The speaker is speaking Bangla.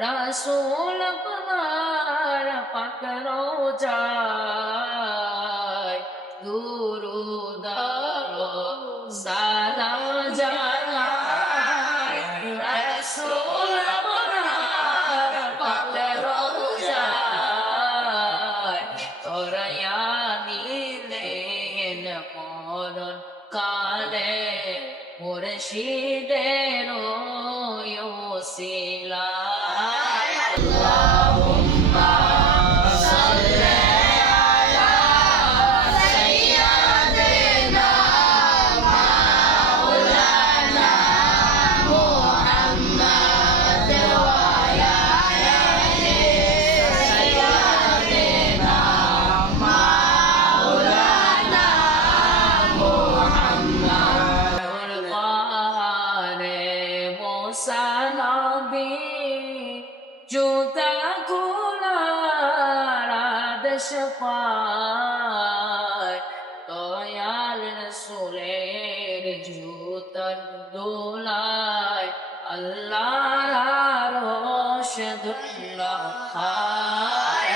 রাসূল আপনার পাক রওজায় দুরূদ সালাম জানাই রাসূল আপনার পাক রওজায় তোরায়া নিলেন মরণ কালে মুর্শিদের ওসিলা আল্লাহুম্মা সাল্লি আলা সাইয়্যিদিনা মাওলানা মুহাম্মদ ওয়া আলা আলি সাইয়্যিদিনা মাওলানা মুহাম্মদ মুসা নবী জুতা খোলার আদেশ পায় দয়াল রাসূলের জুতার দোলায় আল্লাহর আরশ ধন্য হয়।